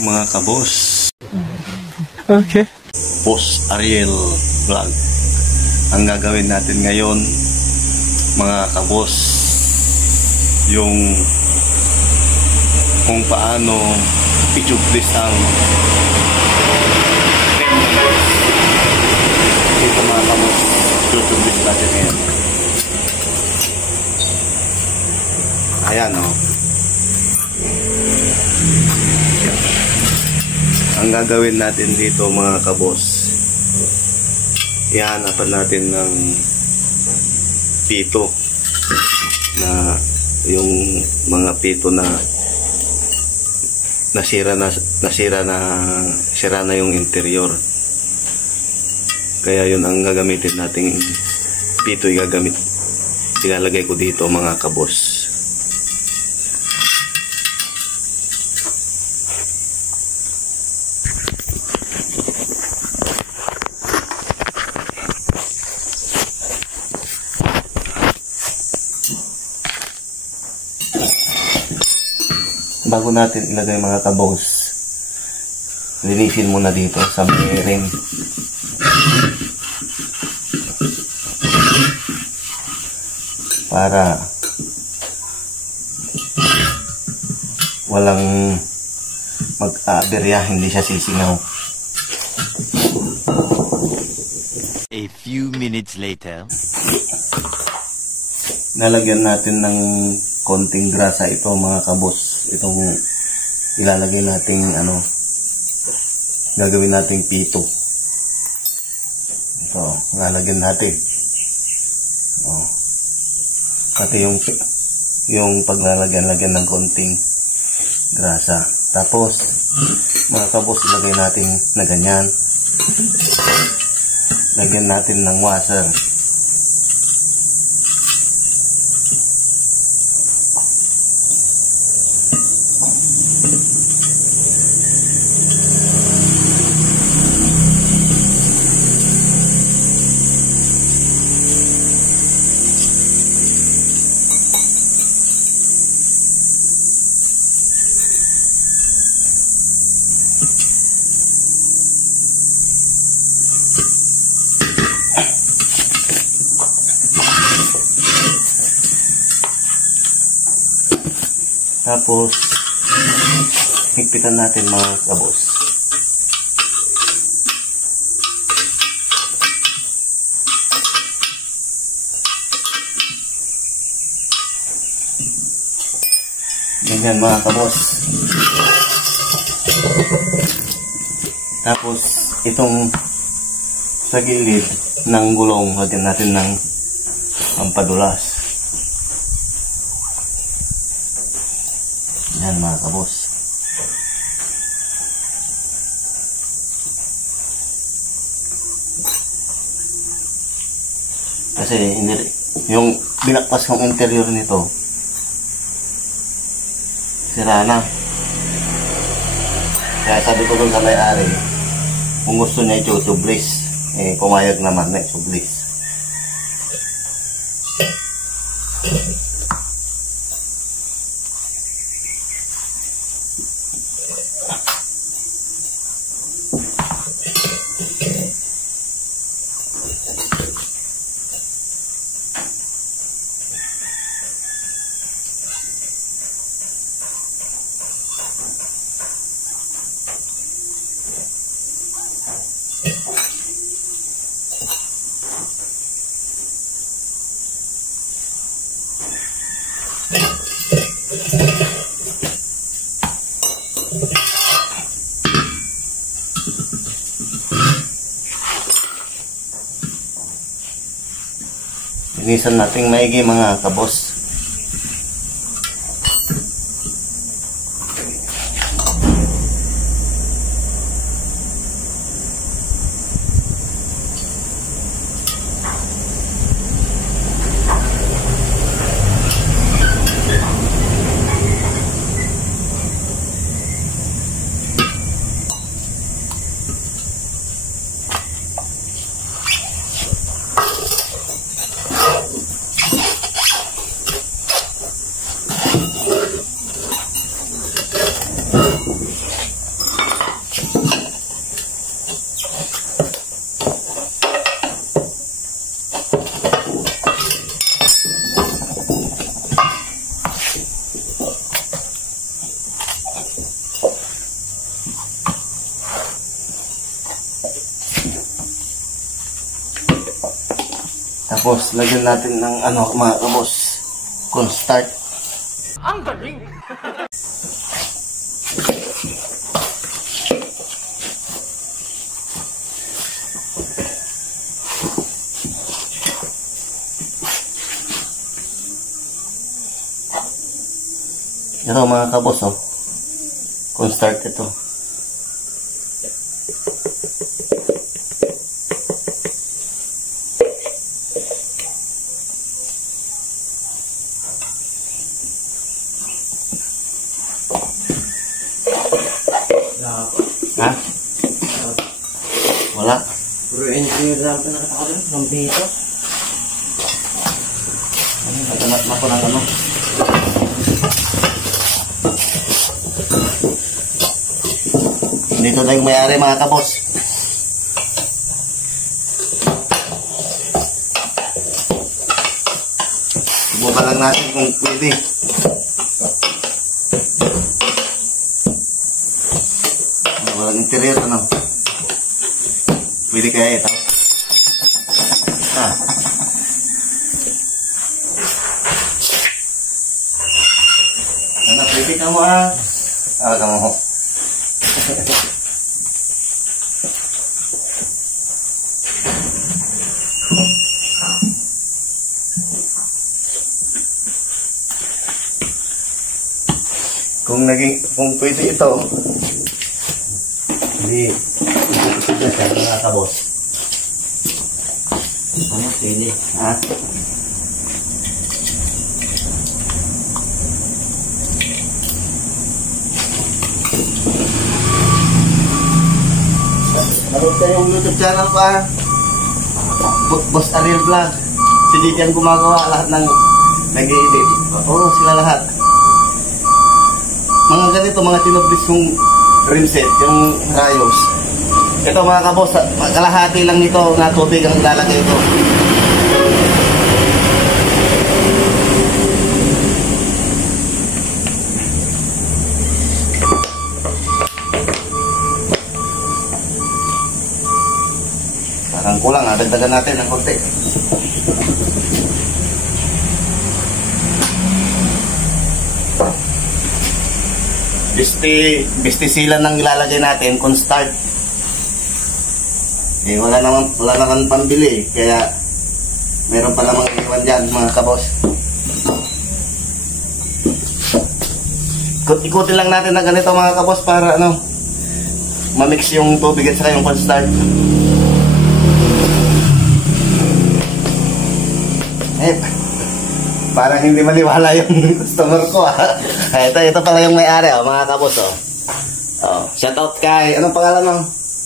morning mga kabos. Okay. Boss Ariel Vlog. Ang gagawin natin ngayon mga kabos, yung kung paano i-tubeless ang ito mga kabos. I-tubeless natin ngayon. Ayan o. Ang gagawin natin dito mga kabos, ihanapan natin ng pito na yung mga pito na nasira na yung interior. Kaya yun ang gagamitin nating pito, ilalagay ko dito mga kabos. Bago natin ilagay mga kabos, linisin muna dito sa may rim. Para walang mag-aberya, hindi siya sisingaw. A few minutes later. Nalagyan natin ng konting grasa ito mga kabos. Itong ilalagay nating gagawin nating pito. Ito, lalagyan natin. Pati yung paglalagyan ng konting grasa. Tapos mga kabos, ilagay natin na ganyan. Lagyan natin ng washer. Tapos higpitan natin mga kabos. Ganyan mga kabos. Tapos itong sa gilid ng gulong, lagyan natin ng pampadulas. Yan mga kabos. Kasi yung binakpas kong interior nito, sira na. Kaya sabi ko dun sa may-ari, kung gusto niya i-tubeless, pumayag naman na i-tubeless. Linisan natin maigi mga kabos. Tapos, lagyan natin ng ano, mga kabos, cornstarch. Ang galing! Ito mga kabos, oh. Cornstarch ito. Ha? Wala. Puro engineer lang pa nakatakas ng dito. Natanap na ko ng ano. Dito tayong may-ari mga kabos. Subukan lang natin kung pwede. Walang interior, ano? Pwede kaya ito? Ah. Anak, pwede ka mo ah. Ah, ka mo. Kung pwede ito, hindi isip na siya mga kabos. Ano, pwede. Ha? Meron tayong YouTube channel pa. Boss Ariel Vlog. Si Didi ang gumagawa lahat ng nag-i-edit. Oo, sila lahat. Mga ganito, mga tinublis kong rim set, yung rayos. Ito mga kabos, kalahati lang nito na tubig ang lalagay ko. Parang kulang ha, dagdagan natin ng konti. Bistisilan ang ilalagay natin, cornstarch. Eh, wala naman pambili, kaya meron pa namang iwan dyan, mga kabos. Ikutin lang natin na ganito, mga kabos, para ano, mamix yung tubig at saka yung cornstarch. Eh, parang hindi maniwala yung customer ko ah. Ito pala yung may-ari oh, mga kabos oh. Oh, shoutout kay, anong pangalan mo?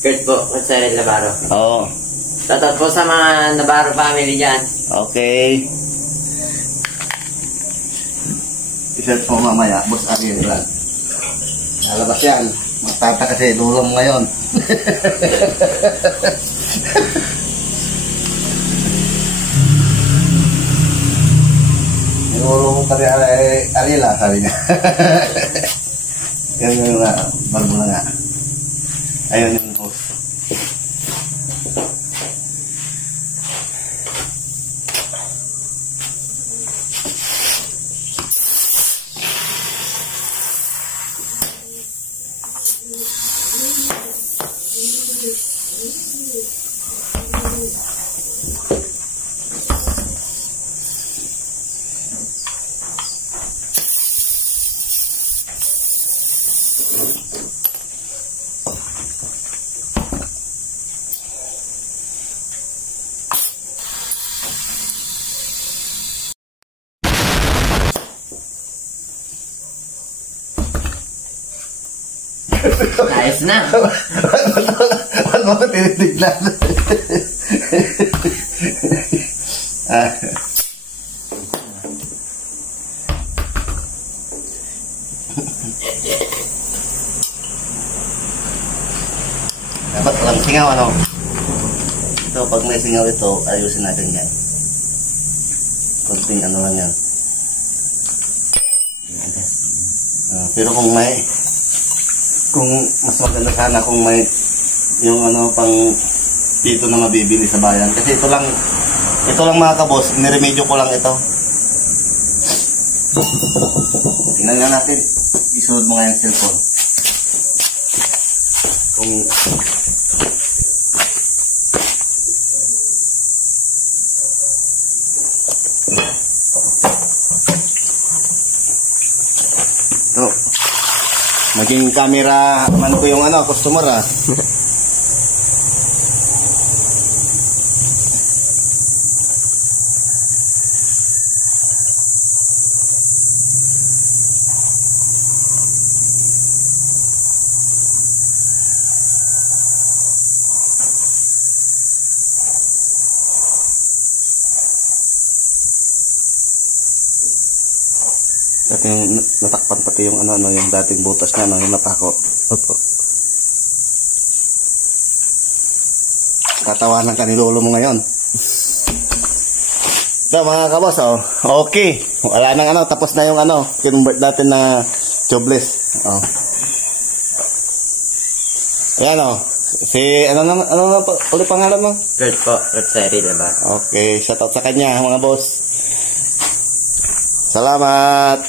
Kurt po, Gonzales Navarro. Oo. Shoutout po sa mga Navarro family dyan. Okay. I-search mo mamaya, Boss Ariel Vlog. Lalabas yan. Magtata kasi dulong ngayon. Niluro ko pa rin Ariel ah, sabi niya. Yan yung barbo na nga. Ayun yung post. Ayos na. Wag mo tinitignan. Dapat walang singaw ano. Ito pag may singaw ito, ayusin natin yan. konting ano lang yan. Pero kung mas maganda sana kung may yung ano pang dito na mabibili sa bayan. Kasi ito lang mga kaboss, niremedyo ko lang ito. Tingnan nga natin. Isunod mo nga yung cellphone. Kung ito, maging camera man ko yung ano, customer ah. Dati natakpan pati yung ano, yung dating butas niya, yung napako. Opo. Tatawanan ka ni lolo mo ngayon. So mga kabos, oh, okay. Wala nang ano, tapos na yung ano, kinonvert natin na jobless. Oh. Ayan oh. Si, ano ulit pangalan mo? Kurt po, Kurt Cyril Labaro. Okay, shoutout sa kanya mga boss. Salamat.